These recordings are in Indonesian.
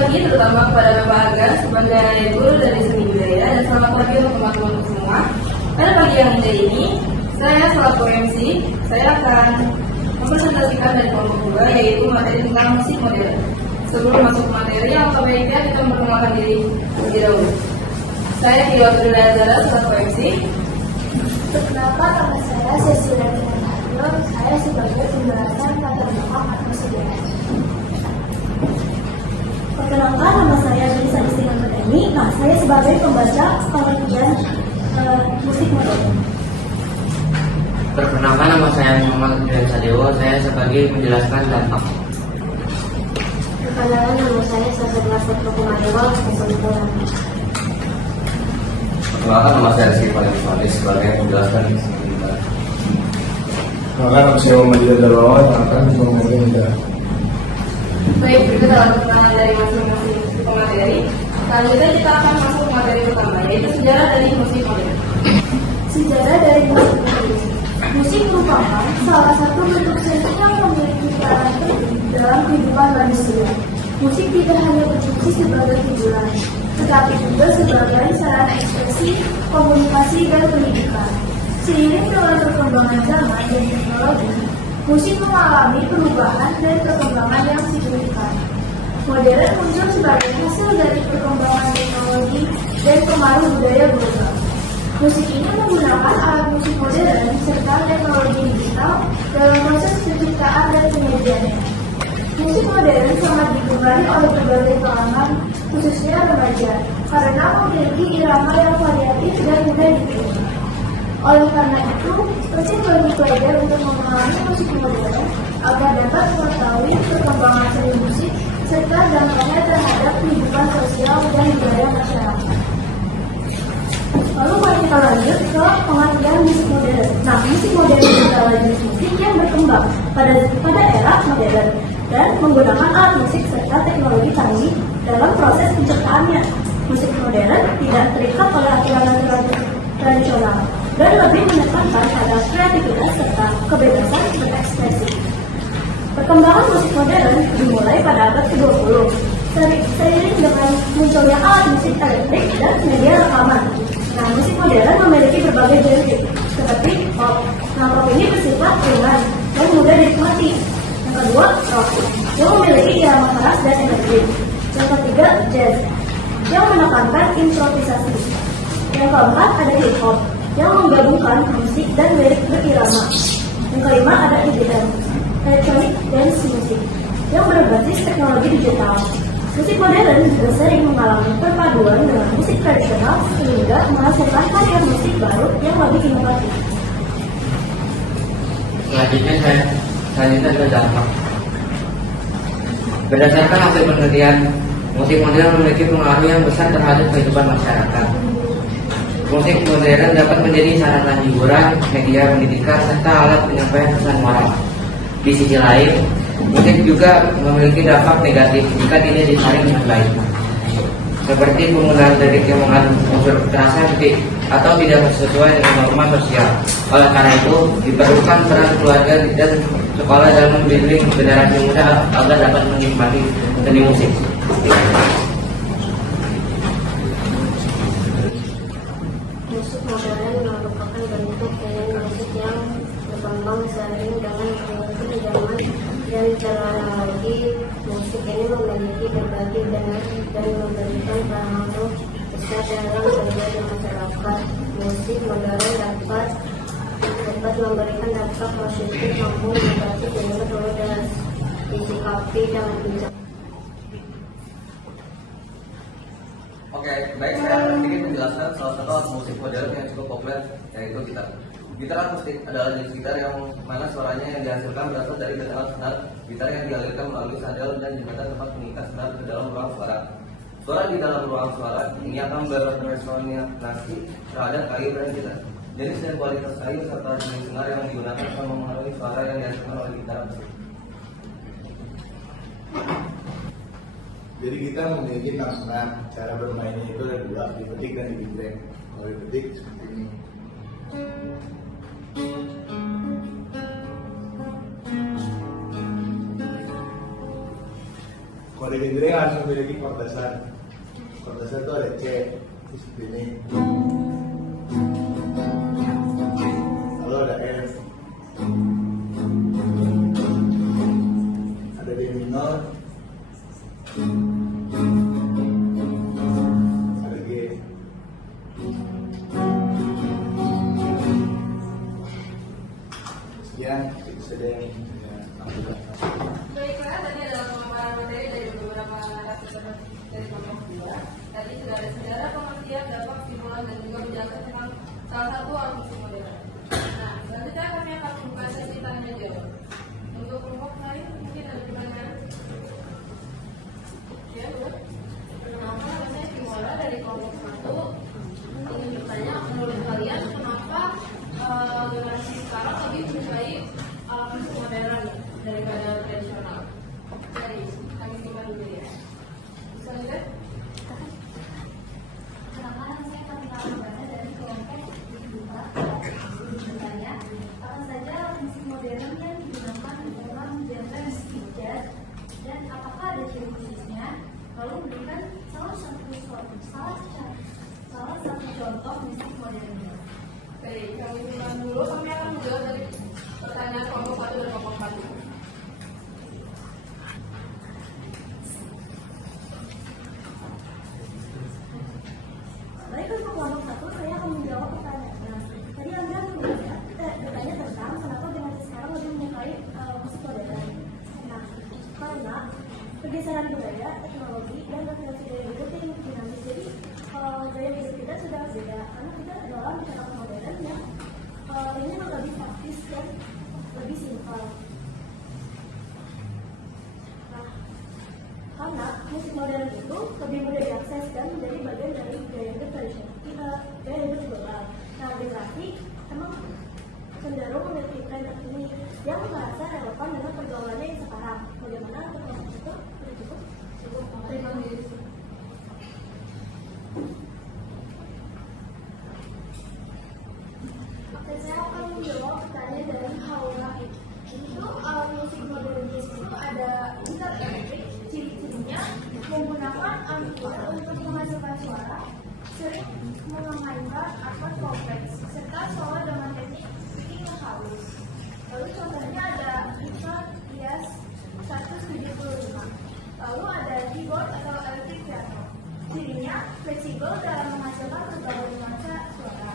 pagi terutama kepada Bapak Agar sebagai guru dari seni budaya, dan selamat pagi untuk teman-teman semua. Pada pagi yang mulia ini, saya selaku MC, saya akan mempresentasikan dari kelompok 2, yaitu materi tentang musik modern. Sebelum masuk ke materi, yang baiknya kita memperkenalkan diri terlebih dahulu. Saya Tiwatri Zara selaku MC. Perkenalkan, nama saya Cecilia Kinanaryo. Saya sebagai pembahasan latar belakang atmosfer. Perkenalkan, nama saya Lisa Istina Madani. Saya sebagai pembaca pengertian musik modern. Perkenalkan, nama saya Muhammad Adrian Sadewo. Saya sebagai menjelaskan dampak. Perkenalkan, nama saya Sasa Blasek Prokumadewa. Perkenalkan, nama saya Rizky Paling sebagai menjelaskan isi kita. Perkenalkan, nama saya Muhammad Darwawan akan membagikan kita. Baik, berikut adalah perkenalan dari masing-masing pemateri. Selanjutnya kita akan masuk ke materi pertama, yaitu sejarah dari musik modern. Sejarah dari musik modern. Musik merupakan salah satu bentuk seni yang memiliki peran penting dalam kehidupan manusia. Musik tidak hanya berfungsi sebagai hiburan, tetapi juga sebagai sarana ekspresi, komunikasi, dan pendidikan. Seiring dengan perkembangan zaman dan teknologi, musik mengalami perubahan dan perkembangan yang signifikan. Modern muncul sebagai hasil dari perkembangan teknologi dan pengaruh budaya global. Musik ini menggunakan alat musik modern serta teknologi digital dalam proses penciptaan dan penyajiannya. Musik modern sangat digemari oleh berbagai kalangan, khususnya remaja, karena memiliki irama yang variatif dan mudah diterima. Oleh karena itu, penting bagi pelajar untuk memahami musik modern agar dapat mengetahui perkembangan seni musik serta dampaknya terhadap kehidupan sosial dan budaya masyarakat. Lalu mari kita lanjut ke pengertian musik modern. Musik modern adalah jenis musik yang berkembang pada era modern dan menggunakan alat musik serta teknologi canggih dalam proses penciptaannya. Musik modern tidak terikat oleh aturan-aturan tradisional dan lebih menekankan pada kreativitas serta kebebasan berekspresi. Perkembangan musik modern dimulai pada abad ke-20, seiring dengan munculnya alat musik elektrik dan media rekaman. Musik modern memiliki berbagai genre, seperti pop. Pop ini bersifat ringan dan mudah dinikmati. Yang kedua, rock, yang memiliki irama keras dan energi. Yang ketiga, jazz, yang menekankan improvisasi. Yang keempat, ada hip hop, yang menggabungkan musik dan lirik berirama. Yang kelima, ada EDM, electronic dance music, yang berbasis teknologi digital. Musik modern juga sering mengalami perpaduan dengan musik tradisional sehingga menghasilkan karya musik baru yang lebih inovatif. Selanjutnya adalah dampak. Berdasarkan hasil penelitian, musik modern memiliki pengaruh yang besar terhadap kehidupan masyarakat. Musik modern dapat menjadi sarana hiburan, media pendidikan, serta alat penyampaian pesan moral. Di sisi lain, musik juga memiliki dampak negatif jika tidak disaring dengan baik, seperti penggunaan lirik yang mengandung unsur kekerasan atau tidak sesuai dengan norma sosial. Oleh karena itu, diperlukan peran keluarga dan sekolah dalam membimbing generasi muda agar dapat menikmati seni musik. Musik modern merupakan bentuk gaya musik yang berkembang seiring dengan perkembangan zaman dan teknologi. Musik ini memiliki berbagai genre dan memberikan pengaruh besar dalam berbagai masyarakat. Musik modern dapat memberikan dampak positif maupun negatif sehingga perlu disikapi dengan bijak. Oke, baik, saya ingin menjelaskan salah satu alat musik modern yang cukup populer, yaitu gitar. Gitar akustik adalah jenis gitar yang mana suaranya yang dihasilkan berasal dari getaran senar gitar yang dialirkan melalui sadel dan jembatan tempat mengikat senar ke dalam ruang suara. Suara di dalam ruang suara ini akan berresonansi terhadap kayu dan gitar. Jenis dan kualitas kayu serta jenis senar yang digunakan akan mempengaruhi suara yang dihasilkan oleh gitar akustik. Jadi kita memiliki 6 senar. Cara bermainnya itu ada 2, dipetik dan digeprek. Kalau dipetik seperti ini. Kalau digeprek Gibreng harus memiliki chord dasar. Chord dasar itu ada C, seperti ini. Lalu ada F, ada D minor, ada G. Sekian itu saja yang saya sampaikan. Baiklah, tadi adalah pemaparan materi dari beberapa narasumber dari kelompok 2. Tadi sudah ada sejarah, pengertian, dampak, stimulan, dan juga menjelaskan tentang salah satu alat musik modern. Nah, selanjutnya kami akan membuka sesi tanya jawab. Untuk kelompok lain, mungkin ada pertanyaan? Ya, boleh. Perkenalkan, saya Kimora dari kelompok 1. Ingin bertanya menurut kalian, kenapa generasi sekarang lebih menyukai alat musik modern daripada tradisional? Dari kami simak dulu ya. Selanjutnya. Perkenalkan, saya Kamila Rubana dari kelompok 2. Bertanya, apa saja musik modern yang digunakan dalam genre musik jazz dan apakah ada ciri khususnya? Lalu berikan salah satu contoh musik modernnya. Baik, kami simak dulu. Kami akan menjawab dari pertanyaan kelompok 1 dan kelompok 4. Baik, untuk kelompok 1, saya akan menjawab pertanyaannya. Tadi Anda bertanya tentang kenapa generasi sekarang lebih menyukai musik modern. Nah, karena pergeseran budaya, teknologi, dan referensi gaya hidup yang dinamis. Jadi, gaya hidup kita sudah beda. Karena kita adalah masyarakat modern yang ini lebih praktis dan lebih simpel. Nah, karena musik modern itu lebih mudah diakses dan menjadi bagian dari gaya hidup tradisional, gaya hidup global. Nah, generasi emang cenderung memiliki tren terkini yang merasa relevan dengan pergaulannya yang sekarang. Bagaimana untuk proses itu? Cukup. Terima kasih. Oke, saya akan menjawab pertanyaan dari Haula. Itu musik modernis itu ada gitar elektrik, ciri-cirinya menggunakan amplifier untuk menghasilkan suara, sering memainkan akord kompleks, serta solo dengan teknik picking yang halus. Lalu contohnya ada gitar Ias 175. Lalu ada keyboard atau electric piano. Cirinya fleksibel dalam menghasilkan berbagai macam suara.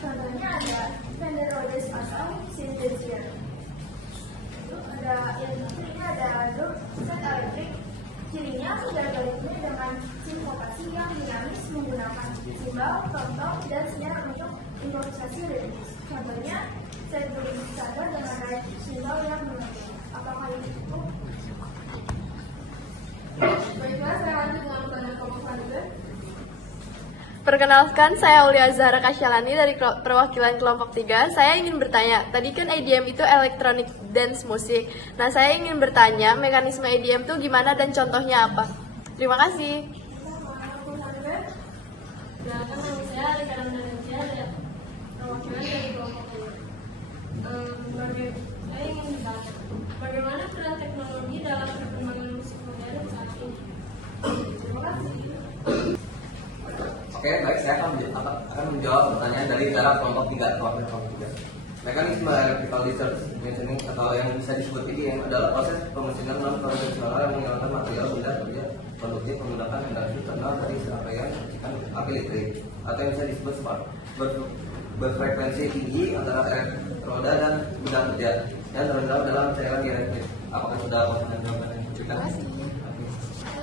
Contohnya ada Fender Rhodes atau synthesizer. Ada yang cirinya ada drum set elektrik. Cirinya menjaga ritme dengan sinkopasi yang dinamis menggunakan simbal, tom-tom, dan senyap untuk improvisasi ritmis. Contohnya set bridge standar dengan right simbal yang menentu. Apakah ini cukup? Baiklah, saya lanjut dengan pertanyaan kelompok selanjutnya. Perkenalkan, saya Aulia Zahra Kasyalani dari perwakilan kelompok 3. Saya ingin bertanya, tadi kan EDM itu electronic dance music. Nah, saya ingin bertanya, mekanisme EDM itu gimana dan contohnya apa? Terima kasih. Perkenalkan, nama saya Alika Ramdanansyah dari perwakilan dari kelompok 2. Saya ingin bertanya, bagaimana peran teknologi dalam perkembangan musik modern saat ini? Terima kasih. Oke, baik, saya akan menjawab pertanyaan dari cara kelompok 3 kelompok 3. Mekanisme electrical research mentioning atau yang bisa disebut EDM adalah proses pemesinan non-konvensional yang menghilangkan material benda kerja produktif menggunakan energi thermal dari serangkaian percikan api listrik atau yang bisa disebut spark berfrekuensi tinggi antara elektroda dan benda kerja dan terendam dalam cairan dielektrik. Apakah sudah bosan dan jawaban yang diberikan?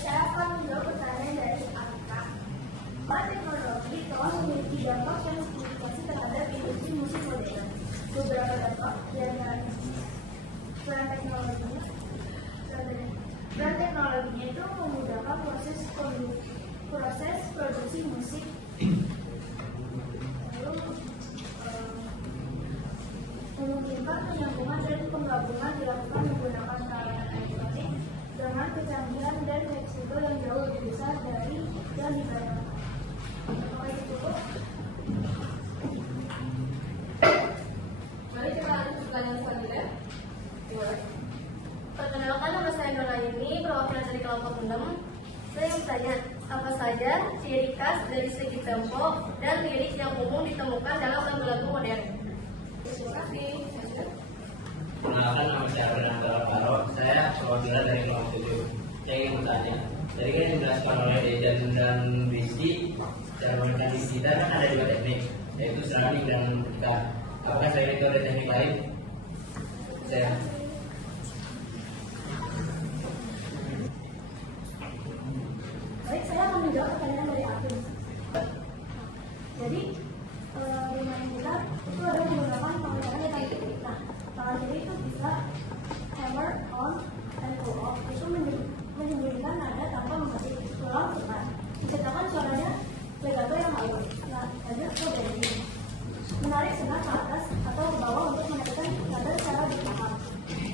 Saya akan menjawab pertanyaan dari Alika. Teknologi telah memiliki dampak yang signifikan terhadap industri musik modern. Beberapa dampak diantaranya peran teknologinya itu memudahkan proses produksi musik. Lalu memungkinkan penyambungan dan penggabungan dilakukan menggunakan peralatan elektronik dengan kecanggihan Saya bertanya, apa saja ciri khas dari segi tempo dan lirik yang umum ditemukan dalam lagu-lagu modern? Terima kasih. Lanjut. Perkenalkan, nama saya Fernando Alvaro. Saya perwakilan dari kelompok 7. Saya ingin bertanya, tadi kan yang dijelaskan oleh Dejan dan Rizky, cara mekanis kita kan ada 2 teknik, yaitu strumming dan gitar. Apakah saya itu ada teknik lain? Saya Baik, saya akan menjawab pertanyaan dari Afin. Jadi, bermain gitar itu ada menggunakan tangan yang tangan kiri. Nah, tangan kiri itu bisa hammer on and pull off. Itu menyembunyikan nada tanpa mengetik. Pulang tekan. Diciptakan suaranya legato yang halus. Nah, lanjut ke bending. Menarik senar ke atas atau ke bawah untuk menekan nada secara bertahap.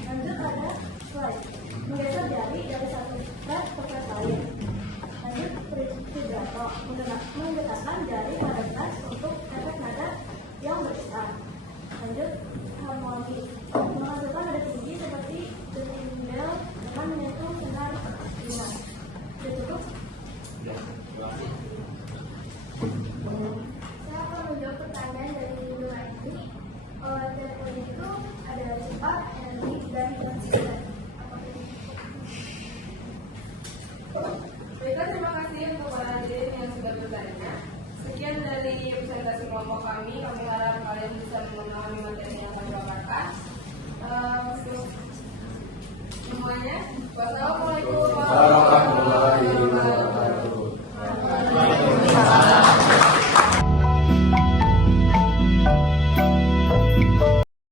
Lanjut ada slide. Menggeser jari dari satu fret ke fret lain. Lanjut vibrato, menggetarkan jari pada fret untuk efek nada yang bergetar. Lanjut harmoni, menghasilkan nada tinggi seperti tuning bell dengan menyentuh senar ringan. Ditutup. Saya akan menjawab pertanyaan dari Luna ini. Telepon itu ada cepat, energi, dan konsisten. Baiklah, terima kasih untuk para hadirin yang sudah bertanya. Sekian dari presentasi kelompok kami harap